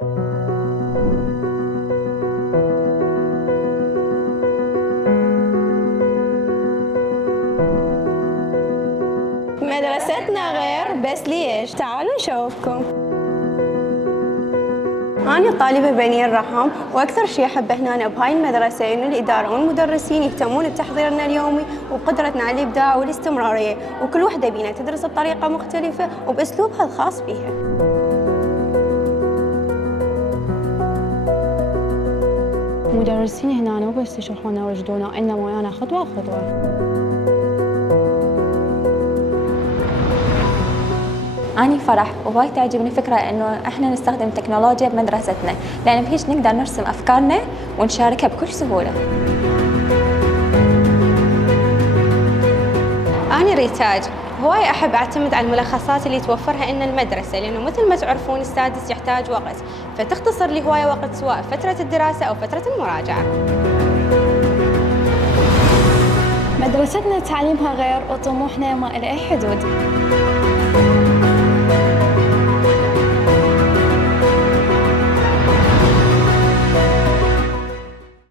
مدرستنا غير، بس ليش؟ تعالوا نشوفكم. أنا طالبة بني الرحم، وأكثر شيء أحبه هنا بهاي المدرسة إنه الإدارة والمدرسين يهتمون بتحضيرنا اليومي وبقدرتنا على الإبداع والاستمرارية، وكل وحدة بينا تدرس بطريقة مختلفة وبأسلوبها الخاص بيها. المدرسين هنا مو بس يشرحونا ويجدونا، إنما ويانا خطوة خطوة. أني فرح، وهواي تعجبني فكرة إنه إحنا نستخدم التكنولوجيا بمدرستنا، لأن بهيج نقدر نرسم أفكارنا ونشاركها بكل سهولة. أنا ريتاج، هواي أحب أعتمد على الملخصات اللي توفرها إن المدرسة، لأنه مثل ما تعرفون السادس يحتاج وقت، فتختصر لي هواي وقت سواء فترة الدراسة أو فترة المراجعة. مدرستنا تعليمها غير، وطموحنا ما إله أي حدود.